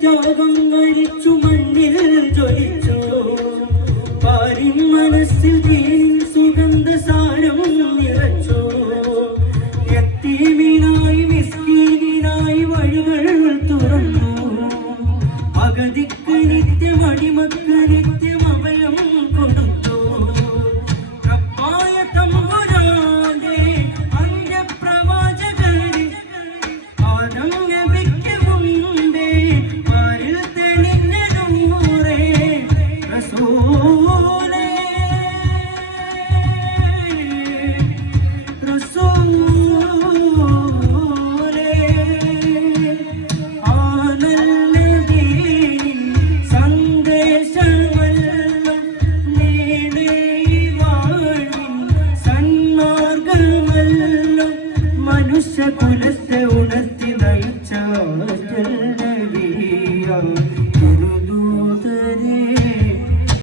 ത്യാഗം വരിച്ചു മണ്ണിൽ ജ്വലിച്ചു പാരിൻ മനസ്സിൽ സുഗന്ധ സാരം നിറച്ചു യത്തീമിനായി മിസ്കീനായി വഴികൾ തുറന്നു അഗതിക്ക് നിത്യം അടിമക്ക് നിത്യം അഭയം കൊടുത്തു കപ്പായ തമ്പുരാന്റെ അന്യപ്രവാചകരെ ആദം നബിക്ക് മുമ്പേ പാരിൽ തെളിഞ്ഞ നൂറേ റസൂലേ മനുഷ്യകുലത്തെ ഉണർത്തി നയിച്ച നബിയാ